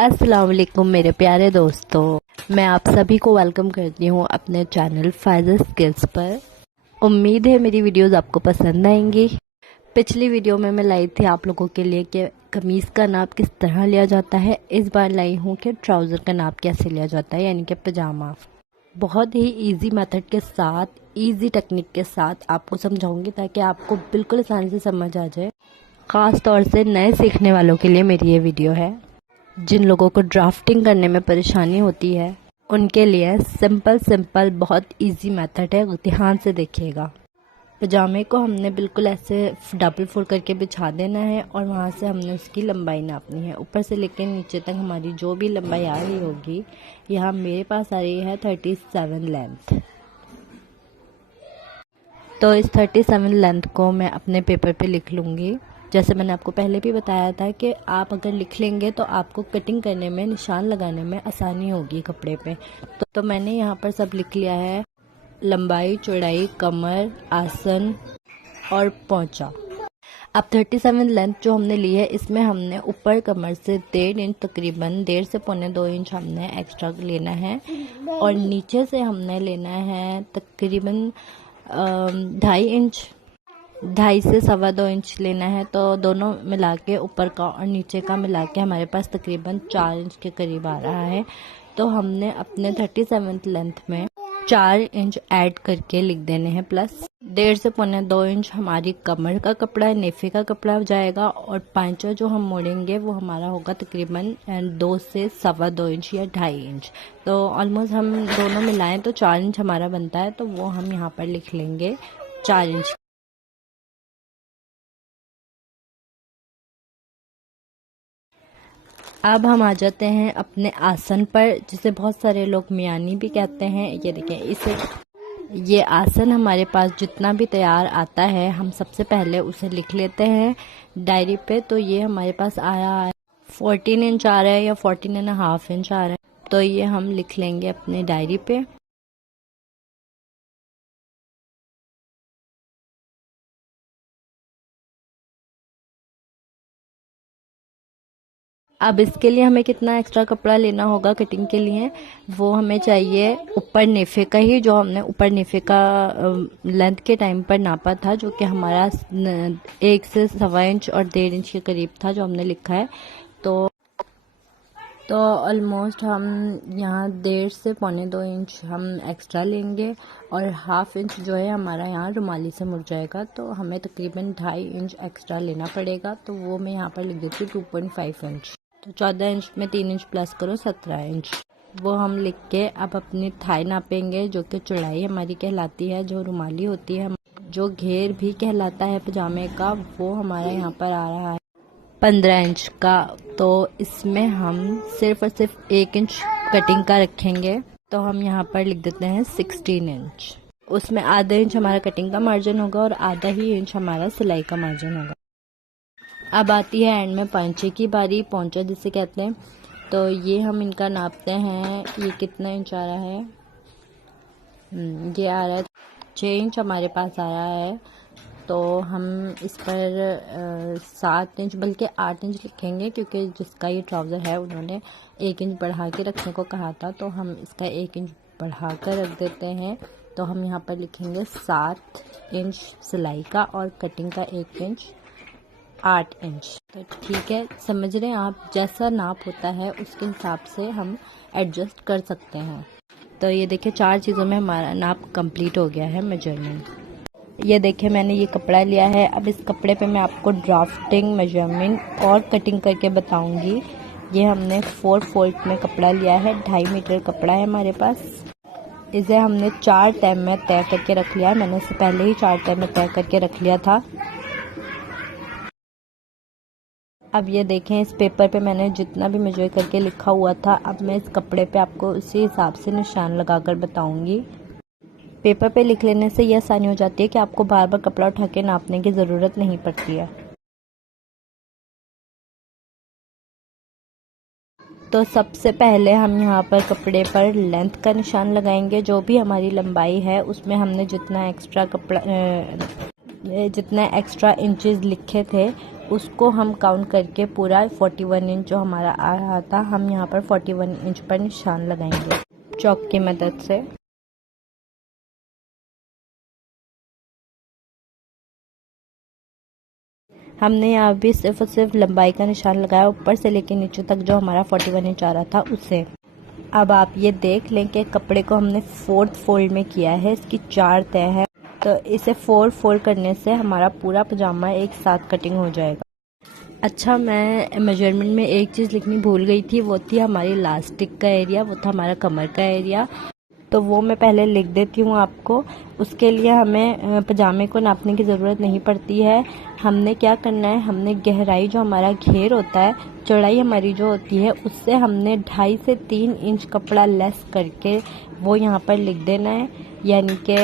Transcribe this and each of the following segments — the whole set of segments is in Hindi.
अस्सलाम वालेकुम मेरे प्यारे दोस्तों, मैं आप सभी को वेलकम करती हूँ अपने चैनल फायज़ा स्किल्स पर। उम्मीद है मेरी वीडियोस आपको पसंद आएंगी। पिछली वीडियो में मैं लाई थी आप लोगों के लिए कि कमीज़ का नाप किस तरह लिया जाता है। इस बार लाई हूँ कि ट्राउज़र का नाप कैसे लिया जाता है, यानी कि पजामा। बहुत ही इजी मेथड के साथ, इजी टेक्निक के साथ आपको समझाऊंगी ताकि आपको बिल्कुल आसानी से समझ आ जाए। ख़ास तौर से नए सीखने वालों के लिए मेरी ये वीडियो है। जिन लोगों को ड्राफ्टिंग करने में परेशानी होती है उनके लिए सिंपल बहुत इजी मेथड है, ध्यान से देखिएगा। पजामे को हमने बिल्कुल ऐसे डबल फोल्ड करके बिछा देना है और वहाँ से हमने उसकी लंबाई नापनी है। ऊपर से लेकर नीचे तक हमारी जो भी लंबाई आ रही होगी, यहाँ मेरे पास आ रही है 37 लेंथ। तो इस 37 लेंथ को मैं अपने पेपर पे लिख लूँगी। जैसे मैंने आपको पहले भी बताया था कि आप अगर लिख लेंगे तो आपको कटिंग करने में, निशान लगाने में आसानी होगी कपड़े पे। तो मैंने यहाँ पर सब लिख लिया है, लंबाई, चौड़ाई, कमर, आसन और पोंचा। अब 37 लेंथ जो हमने ली है, इसमें हमने ऊपर कमर से 1.5 इंच, तकरीबन 1.5 से 1.25 इंच हमने एक्स्ट्रा लेना है और नीचे से हमने लेना है तकरीबन 2.5 इंच, 2.5 से 2.25 इंच लेना है। तो दोनों मिला के, ऊपर का और नीचे का मिला के हमारे पास तकरीबन 4 इंच के करीब आ रहा है। तो हमने अपने 37 लेंथ में 4 इंच ऐड करके लिख देने हैं, प्लस 1.5 से 1.25 इंच हमारी कमर का कपड़ा, नेफे का कपड़ा हो जाएगा और पांचा जो हम मोड़ेंगे वो हमारा होगा तकरीबन 2 से 2.25 इंच या 2.5 इंच। तो ऑलमोस्ट हम दोनों मिलाएं तो 4 इंच हमारा बनता है। तो वो हम यहाँ पर लिख लेंगे 4 इंच। अब हम आ जाते हैं अपने आसन पर, जिसे बहुत सारे लोग मियानी भी कहते हैं। ये देखें, ये आसन हमारे पास जितना भी तैयार आता है, हम सबसे पहले उसे लिख लेते हैं डायरी पे। तो ये हमारे पास आया है 14 इंच आ रहा है या 14.5 इंच आ रहा है। तो ये हम लिख लेंगे अपने डायरी पे। अब इसके लिए हमें कितना एक्स्ट्रा कपड़ा लेना होगा कटिंग के लिए, वो हमें चाहिए ऊपर नेफे का ही, जो हमने ऊपर नेफे का लेंथ के टाइम पर नापा था, जो कि हमारा 1 से 1.25 इंच और 1.5 इंच के करीब था जो हमने लिखा है। तो ऑलमोस्ट हम यहाँ 1.5 से 1.25 इंच हम एक्स्ट्रा लेंगे और 1/2 इंच जो है हमारा यहाँ रुमाली से मुड़ जाएगा। तो हमें तकरीबन 2.5 इंच एक्स्ट्रा लेना पड़ेगा। तो वो मैं यहाँ पर लिख देती हूँ 2.5 इंच। तो 14 इंच में 3 इंच प्लस करो 17 इंच। वो हम लिख के अब अपनी थाई नापेंगे, जो कि चौड़ाई हमारी कहलाती है, जो रुमाली होती है, जो घेर भी कहलाता है पजामे का, वो हमारा यहाँ पर आ रहा है 15 इंच का। तो इसमें हम सिर्फ और सिर्फ 1 इंच कटिंग का रखेंगे। तो हम यहाँ पर लिख देते हैं 16 इंच। उसमें आधा इंच हमारा कटिंग का मार्जिन होगा और आधा ही इंच हमारा सिलाई का मार्जिन होगा। अब आती है एंड में पोंचे की बारी, पोंचा जिसे कहते हैं। तो ये हम इनका नापते हैं, ये कितना इंच आ रहा है, ये आ रहा है 6 इंच हमारे पास आया है। तो हम इस पर 7 इंच बल्कि 8 इंच लिखेंगे, क्योंकि जिसका ये ट्राउज़र है उन्होंने 1 इंच बढ़ा के रखने को कहा था। तो हम इसका 1 इंच बढ़ा कर रख देते हैं। तो हम यहाँ पर लिखेंगे 7 इंच सिलाई का और कटिंग का 1 इंच 8 इंच। तो ठीक है, समझ रहे हैं आप, जैसा नाप होता है उसके हिसाब से हम एडजस्ट कर सकते हैं। तो ये देखिए 4 चीज़ों में हमारा नाप कंप्लीट हो गया है, मेजरमेंट। ये देखिए मैंने ये कपड़ा लिया है। अब इस कपड़े पे मैं आपको ड्राफ्टिंग, मेजरमेंट और कटिंग करके बताऊंगी। ये हमने 4 फोल्ड में कपड़ा लिया है, 2.5 मीटर कपड़ा है हमारे पास। इसे हमने 4 तय में तय करके रख लिया है। मैंने इससे पहले ही 4 तय में तय करके रख लिया था। अब ये देखें, इस पेपर पे मैंने जितना भी मेजर करके लिखा हुआ था, अब मैं इस कपड़े पे आपको उसी हिसाब से निशान लगाकर बताऊंगी। पेपर पे लिख लेने से ये आसानी हो जाती है कि आपको बार बार कपड़ा उठा के नापने की ज़रूरत नहीं पड़ती है। तो सबसे पहले हम यहाँ पर कपड़े पर लेंथ का निशान लगाएंगे। जो भी हमारी लंबाई है उसमें हमने जितना एक्स्ट्रा इंचेस लिखे थे उसको हम काउंट करके पूरा 41 इंच जो हमारा आ रहा था, हम यहाँ पर 41 इंच पर निशान लगाएंगे चॉक की मदद से। हमने यहाँ भी सिर्फ और सिर्फ लंबाई का निशान लगाया, ऊपर से लेके नीचे तक जो हमारा 41 इंच आ रहा था उससे। अब आप ये देख लें कि कपड़े को हमने 4th फोल्ड में किया है, इसकी 4 तय है, तो इसे 4 फोल्ड करने से हमारा पूरा पजामा एक साथ कटिंग हो जाएगा। अच्छा, मैं मेजरमेंट में एक चीज़ लिखनी भूल गई थी, वो थी हमारी इलास्टिक का एरिया, वो था हमारा कमर का एरिया, तो वो मैं पहले लिख देती हूँ आपको। उसके लिए हमें पजामे को नापने की ज़रूरत नहीं पड़ती है। हमने क्या करना है, हमने गहराई जो हमारा घेर होता है, चौड़ाई हमारी जो होती है, उससे हमने 2.5 से 3 इंच कपड़ा लेस करके वो यहाँ पर लिख देना है। यानी कि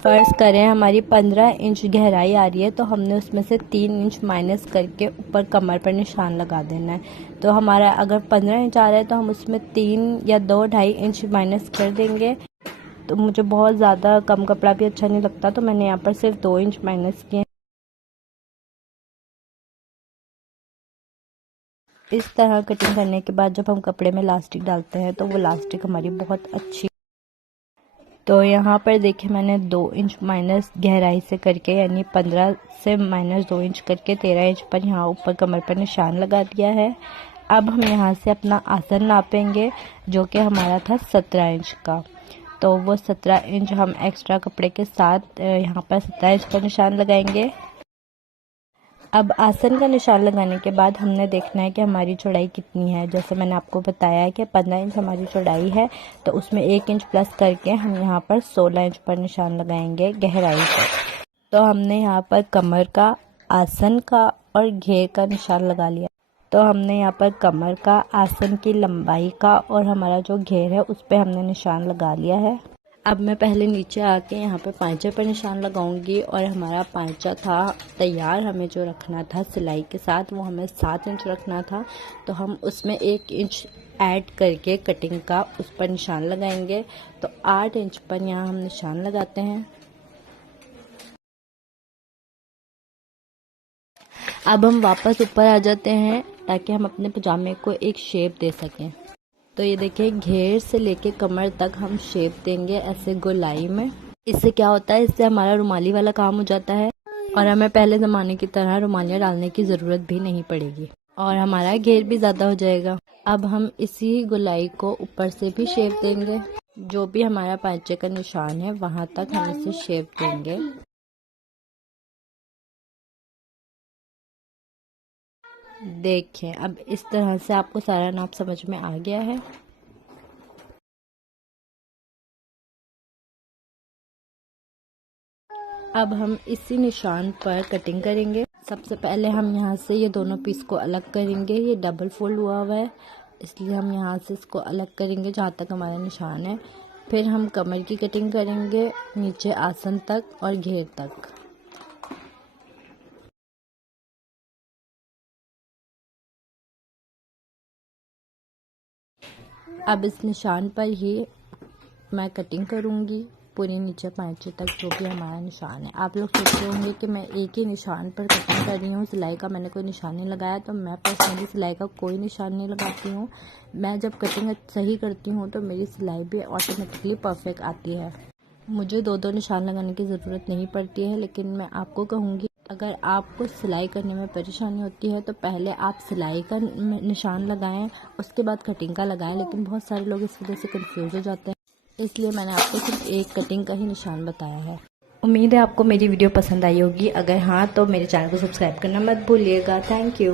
फ़र्ज़ करें हमारी 15 इंच गहराई आ रही है, तो हमने उसमें से 3 इंच माइनस करके ऊपर कमर पर निशान लगा देना है। तो हमारा अगर 15 इंच आ रहा है तो हम उसमें 3 या 2-2.5 इंच माइनस कर देंगे। तो मुझे बहुत ज़्यादा कम कपड़ा भी अच्छा नहीं लगता, तो मैंने यहाँ पर सिर्फ 2 इंच माइनस किए। इस तरह कटिंग करने के बाद जब हम कपड़े में इलास्टिक डालते हैं तो वो इलास्टिक हमारी बहुत अच्छी। तो यहाँ पर देखिए मैंने 2 इंच माइनस गहराई से करके, यानी 15 से माइनस 2 इंच करके 13 इंच पर यहाँ ऊपर कमर पर निशान लगा दिया है। अब हम यहाँ से अपना आसन नापेंगे, जो कि हमारा था 17 इंच का। तो वो 17 इंच हम एक्स्ट्रा कपड़े के साथ यहाँ पर 17 इंच पर निशान लगाएंगे। अब आसन का निशान लगाने के बाद हमने देखना है कि हमारी चौड़ाई कितनी है। जैसे मैंने आपको बताया है कि 15 इंच हमारी चौड़ाई है, तो उसमें 1 इंच प्लस करके हम यहाँ पर 16 इंच पर निशान लगाएंगे गहराई से। तो हमने यहाँ पर कमर का, आसन का और घेर का निशान लगा लिया। तो हमने यहाँ पर कमर का, आसन की लंबाई का और हमारा जो घेर है उस पर हमने निशान लगा लिया है। अब मैं पहले नीचे आके यहाँ पे पांचे पर निशान लगाऊंगी, और हमारा पांचा था तैयार, हमें जो रखना था सिलाई के साथ वो हमें 7 इंच रखना था। तो हम उसमें 1 इंच ऐड करके कटिंग का उस पर निशान लगाएंगे। तो 8 इंच पर यहाँ हम निशान लगाते हैं। अब हम वापस ऊपर आ जाते हैं ताकि हम अपने पजामे को एक शेप दे सकें। तो ये देखिए, घेर से लेके कमर तक हम शेप देंगे ऐसे गोलाई में। इससे क्या होता है, इससे हमारा रुमाली वाला काम हो जाता है और हमें पहले ज़माने की तरह रुमालियाँ डालने की ज़रूरत भी नहीं पड़ेगी और हमारा घेर भी ज़्यादा हो जाएगा। अब हम इसी गोलाई को ऊपर से भी शेप देंगे, जो भी हमारा पांचे का निशान है वहाँ तक हम इसे शेप देंगे। देखें, अब इस तरह से आपको सारा नाप समझ में आ गया है। अब हम इसी निशान पर कटिंग करेंगे। सबसे पहले हम यहाँ से ये दोनों पीस को अलग करेंगे। ये डबल फोल्ड हुआ है, इसलिए हम यहाँ से इसको अलग करेंगे जहाँ तक हमारा निशान है। फिर हम कमर की कटिंग करेंगे नीचे आसन तक और घेर तक। अब इस निशान पर ही मैं कटिंग करूँगी पूरी नीचे पांचे तक, जो भी हमारा निशान है। आप लोग सोचते होंगे कि मैं एक ही निशान पर कटिंग कर रही हूँ, सिलाई का मैंने कोई निशान नहीं लगाया। तो मैं पर्सनली सिलाई का कोई निशान नहीं लगाती हूँ। मैं जब कटिंग सही करती हूँ तो मेरी सिलाई भी ऑटोमेटिकली परफेक्ट आती है। मुझे 2-2 निशान लगाने की ज़रूरत नहीं पड़ती है। लेकिन मैं आपको कहूँगी, अगर आपको सिलाई करने में परेशानी होती है तो पहले आप सिलाई का निशान लगाएं, उसके बाद कटिंग का लगाएं। लेकिन बहुत सारे लोग इस वजह से कंफ्यूज हो जाते हैं, इसलिए मैंने आपको सिर्फ एक कटिंग का ही निशान बताया है। उम्मीद है आपको मेरी वीडियो पसंद आई होगी। अगर हाँ तो मेरे चैनल को सब्सक्राइब करना मत भूलिएगा। Thank you.